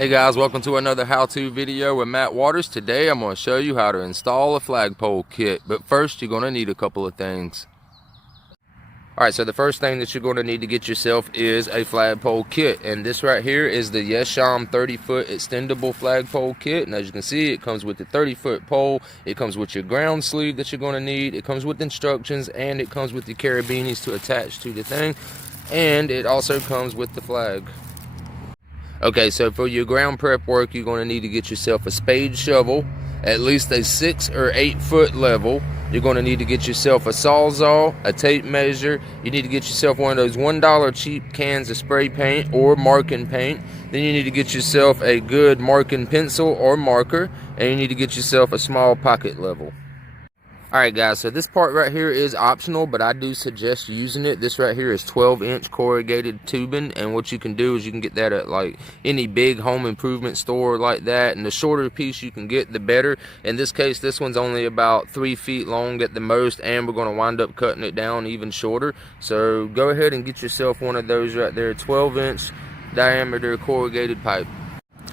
Hey guys, welcome to another how-to video with Matt Waters. Today I'm going to show you how to install a flagpole kit, but first you're going to need a couple of things. Alright, so the first thing that you're going to need to get yourself is a flagpole kit, and this right here is the Yesham 30-foot extendable flagpole kit. And as you can see, it comes with the 30-foot pole, it comes with your ground sleeve that you're going to need, it comes with instructions, and it comes with the carabiners to attach to the thing, and it also comes with the flag. Okay, so for your ground prep work, you're going to need to get yourself a spade shovel, at least a 6 or 8 foot level. You're going to need to get yourself a sawzall, a tape measure. You need to get yourself one of those $1 cheap cans of spray paint or marking paint. Then you need to get yourself a good marking pencil or marker, and you need to get yourself a small pocket level. Alright guys, so this part right here is optional, but I do suggest using it. This right here is 12-inch corrugated tubing, and what you can do is you can get that at like any big home improvement store like that, and the shorter piece you can get, the better. In this case, this one's only about 3 feet long at the most, and we're going to wind up cutting it down even shorter. So go ahead and get yourself one of those right there, 12-inch diameter corrugated pipe.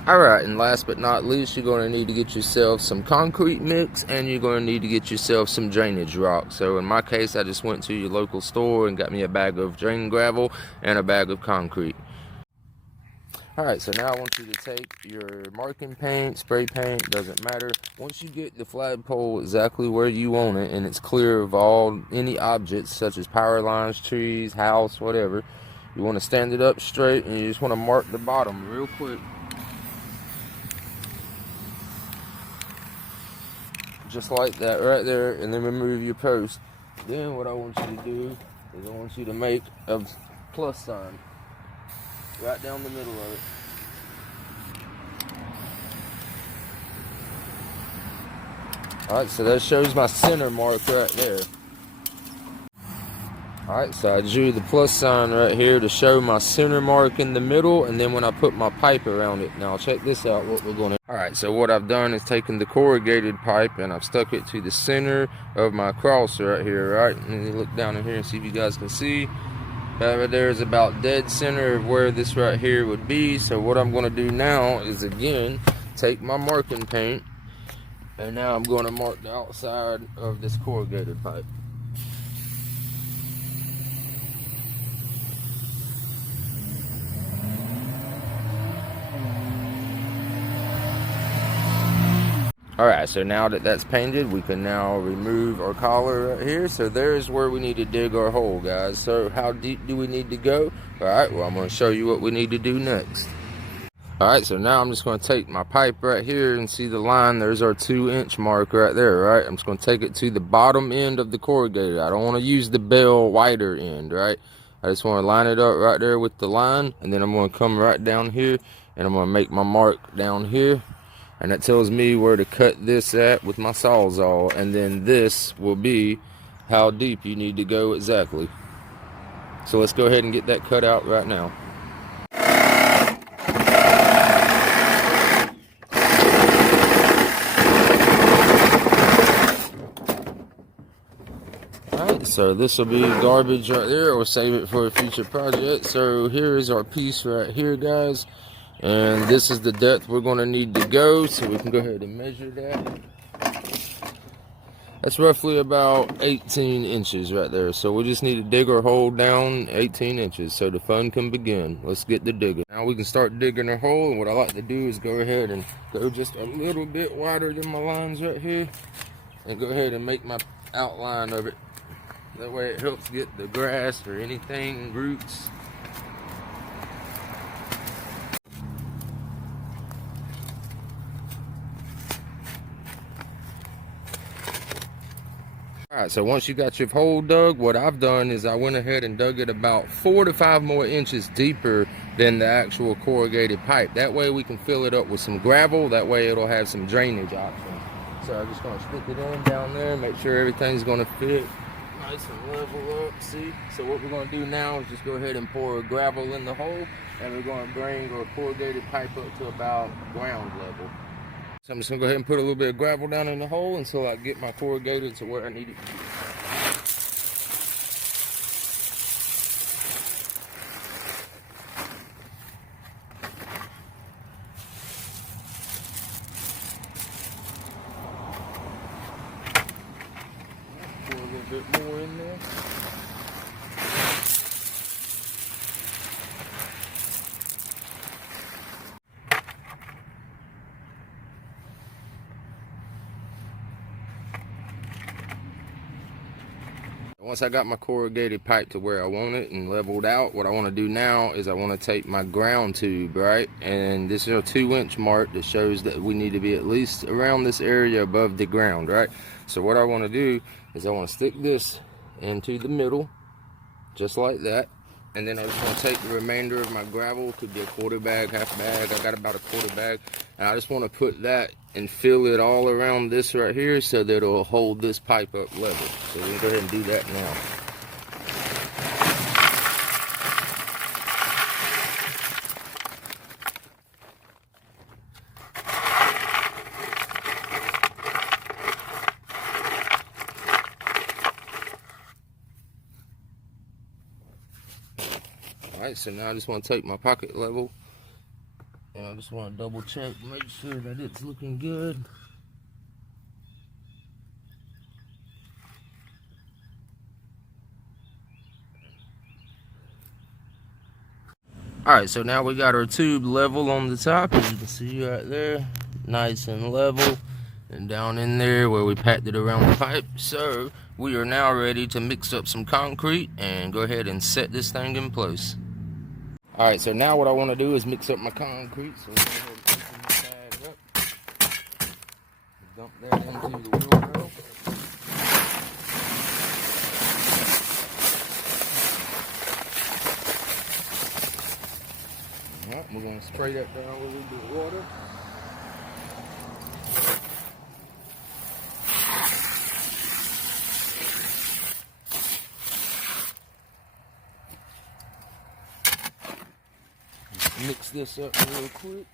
Alright, and last but not least, you're going to need to get yourself some concrete mix, and you're going to need to get yourself some drainage rock. So in my case, I just went to your local store and got me a bag of drain gravel and a bag of concrete. Alright, so now I want you to take your marking paint, spray paint, doesn't matter. Once you get the flagpole exactly where you want it, and it's clear of any objects such as power lines, trees, house, whatever, you want to stand it up straight, and you just want to mark the bottom real quick. Just like that right there, and then remove your post. Then what I want you to do is I want you to make a plus sign right down the middle of it. Alright, so that shows my center mark right there. Alright, so I drew the plus sign right here to show my center mark in the middle, and then when I put my pipe around it. Now check this out, what we're going to... Alright, so what I've done is taken the corrugated pipe and I've stuck it to the center of my cross right here, right? And you look down in here and see if you guys can see. Right there is about dead center of where this right here would be. So what I'm going to do now is again take my marking paint, and now I'm going to mark the outside of this corrugated pipe. Alright, so now that that's painted, we can now remove our collar right here. So there's where we need to dig our hole, guys. So how deep do we need to go? Alright, well I'm going to show you what we need to do next. Alright, so now I'm just going to take my pipe right here and see the line. There's our 2-inch mark right there, right? I'm just going to take it to the bottom end of the corrugated. I don't want to use the bell wider end, right? I just want to line it up right there with the line, and then I'm going to come right down here, and I'm going to make my mark down here. And that tells me where to cut this at with my sawzall, and then this will be how deep you need to go exactly. So let's go ahead and get that cut out right now. Alright, so this will be garbage right there, or save it for a future project. So here is our piece right here, guys. And this is the depth we're going to need to go, so we can go ahead and measure that. That's roughly about 18 inches right there. So we just need to dig our hole down 18 inches so the fun can begin. Let's get to digging. Now we can start digging our hole, and what I like to do is go ahead and go just a little bit wider than my lines right here, and go ahead and make my outline of it. That way it helps get the grass or anything, roots. Alright, so once you got your hole dug, what I've done is I went ahead and dug it about 4 to 5 more inches deeper than the actual corrugated pipe. That way we can fill it up with some gravel. That way it'll have some drainage options. So I'm just going to stick it in down there, make sure everything's going to fit nice and level up. See? So what we're going to do now is just go ahead and pour gravel in the hole, and we're going to bring our corrugated pipe up to about ground level. So I'm just going to go ahead and put a little bit of gravel down in the hole until I get my corrugated to where I need it to be. once I got my corrugated pipe to where I want it and leveled out, what I want to do now is I want to take my ground tube, right? And this is a 2-inch mark that shows that we need to be at least around this area above the ground, right? So what I want to do is I want to stick this into the middle, just like that. And then I just want to take the remainder of my gravel, could be a quarter bag, half bag. I got about a quarter bag. And I just want to put that and fill it all around this right here so that it'll hold this pipe up level. So we'll go ahead and do that now. Alright, so now I just want to take my pocket level and I just want to double check, make sure that it's looking good. Alright, so now we got our tube level on the top, as you can see right there, nice and level, and down in there where we packed it around the pipe. So we are now ready to mix up some concrete and go ahead and set this thing in place. Alright, so now what I want to do is mix up my concrete. So we'll go ahead and open this bag up. Dump that into the wheelbarrow. Alright, we're going to spray that down with a little bit of water. Mix this up real quick.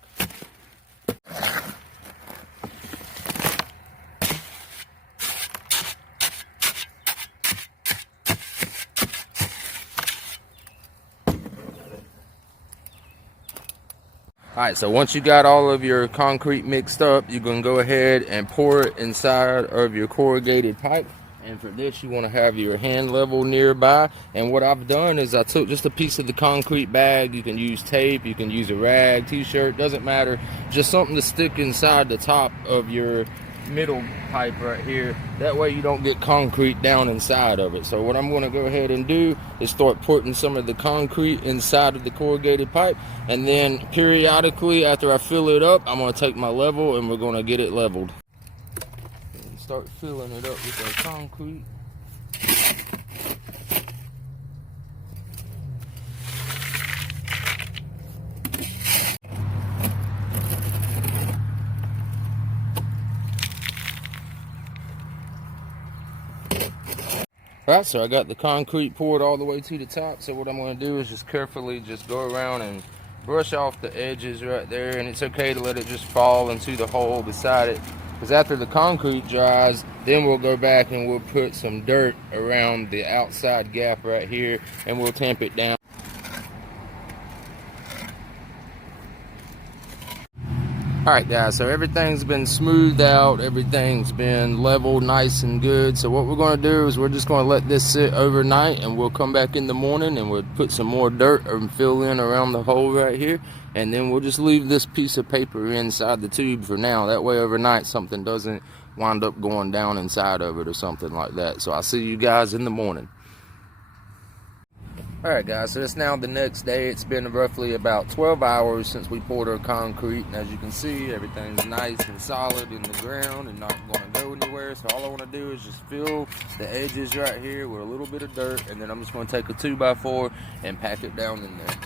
Alright, so once you got all of your concrete mixed up, you're going to go ahead and pour it inside of your corrugated pipe. And for this, you want to have your hand level nearby. And what I've done is I took just a piece of the concrete bag. You can use tape, you can use a rag, t-shirt, doesn't matter. Just something to stick inside the top of your middle pipe right here. That way you don't get concrete down inside of it. So what I'm going to go ahead and do is start putting some of the concrete inside of the corrugated pipe. And then periodically after I fill it up, I'm going to take my level and we're going to get it leveled. Start filling it up with our concrete. Alright, so I got the concrete poured all the way to the top. So what I'm going to do is just carefully just go around and brush off the edges right there. And it's okay to let it just fall into the hole beside it. Because after the concrete dries, then we'll go back and we'll put some dirt around the outside gap right here and we'll tamp it down. Alright guys, so everything's been smoothed out, everything's been leveled nice and good. So what we're going to do is we're just going to let this sit overnight and we'll come back in the morning and we'll put some more dirt and fill in around the hole right here. And then we'll just leave this piece of paper inside the tube for now. That way overnight something doesn't wind up going down inside of it or something like that. So I'll see you guys in the morning. Alright guys, so it's now the next day. It's been roughly about 12 hours since we poured our concrete. And as you can see, everything's nice and solid in the ground and not going to go anywhere. So all I want to do is just fill the edges right here with a little bit of dirt. And then I'm just going to take a 2x4 and pack it down in there.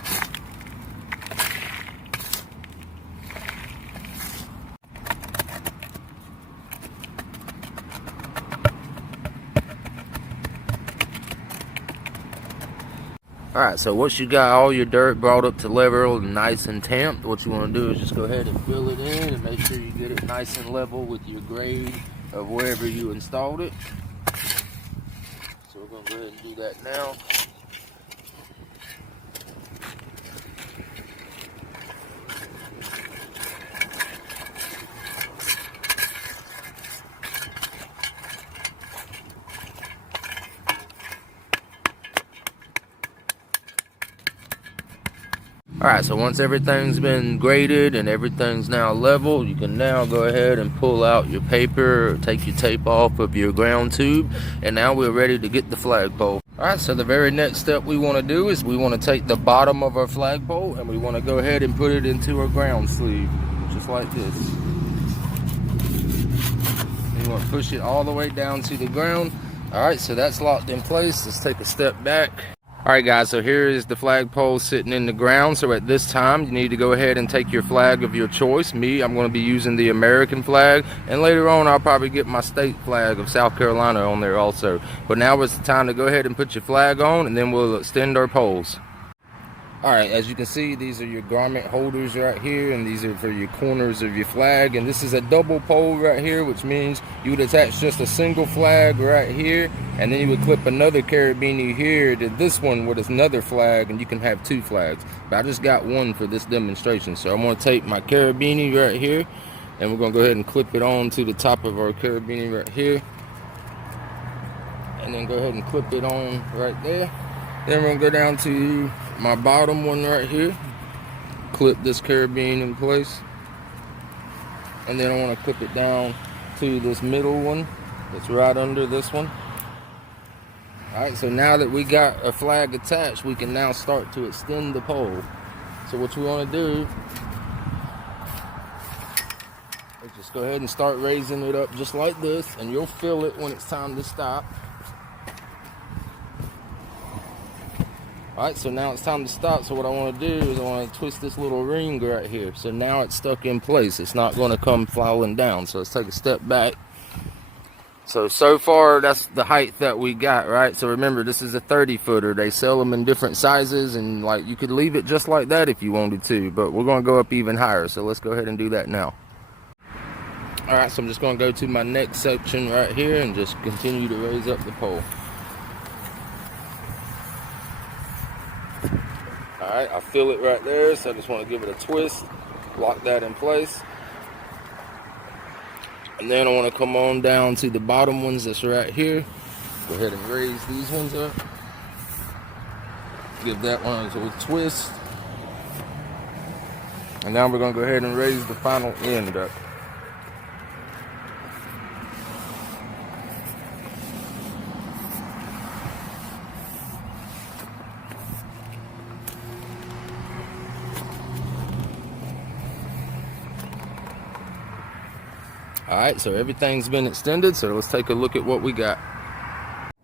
Alright, so once you got all your dirt brought up to level and nice and tamped, what you want to do is just go ahead and fill it in and make sure you get it nice and level with your grade of wherever you installed it. So we're going to go ahead and do that now. Alright, so once everything's been graded and everything's now level, you can now go ahead and pull out your paper or take your tape off of your ground tube, and now we're ready to get the flagpole. Alright, so the very next step we want to do is we want to take the bottom of our flagpole and we want to go ahead and put it into our ground sleeve, just like this. And you want to push it all the way down to the ground. Alright, so that's locked in place. Let's take a step back. Alright guys, so here is the flagpole sitting in the ground. So at this time, you need to go ahead and take your flag of your choice. Me, I'm going to be using the American flag. And later on, I'll probably get my state flag of South Carolina on there also. But now is the time to go ahead and put your flag on, and then we'll extend our poles. Alright, as you can see, these are your garment holders right here, and these are for your corners of your flag. And this is a double pole right here, which means you would attach just a single flag right here, and then you would clip another carabiner here to this one with another flag, and you can have two flags. But I just got one for this demonstration. So I'm going to take my carabiner right here, and we're going to go ahead and clip it on to the top of our carabiner right here. And then go ahead and clip it on right there. Then we're going to go down to my bottom one right here, clip this carabiner in place, and then I want to clip it down to this middle one that's right under this one. Alright, so now that we got a flag attached, we can now start to extend the pole. So what you want to do is just go ahead and start raising it up just like this, and you'll feel it when it's time to stop. Alright, so now it's time to stop. So what I want to do is I want to twist this little ring right here. So now it's stuck in place. It's not going to come falling down. So let's take a step back. So far that's the height that we got, right? So remember, this is a 30-footer. They sell them in different sizes, and like you could leave it just like that if you wanted to, but we're going to go up even higher. So let's go ahead and do that now. Alright, so I'm just going to go to my next section right here and just continue to raise up the pole. Alright, I feel it right there, so I just want to give it a twist, lock that in place. And then I want to come on down to the bottom ones that's right here. Go ahead and raise these ones up. Give that one a little twist. And now we're going to go ahead and raise the final end up. Alright, so everything's been extended, so let's take a look at what we got.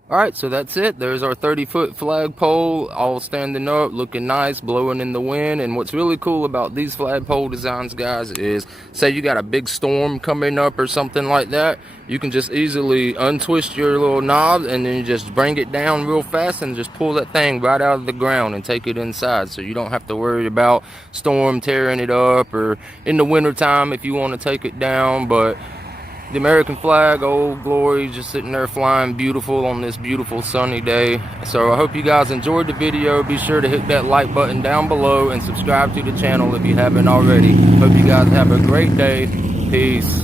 Alright, so that's it. There's our 30-foot flagpole, all standing up, looking nice, blowing in the wind. And what's really cool about these flagpole designs, guys, is say you got a big storm coming up or something like that, you can just easily untwist your little knob and then you just bring it down real fast and just pull that thing right out of the ground and take it inside. So you don't have to worry about storm tearing it up, or in the winter time if you want to take it down. But the American flag, Old Glory, just sitting there flying beautiful on this beautiful sunny day. So I hope you guys enjoyed the video. Be sure to hit that like button down below and subscribe to the channel if you haven't already. Hope you guys have a great day. Peace.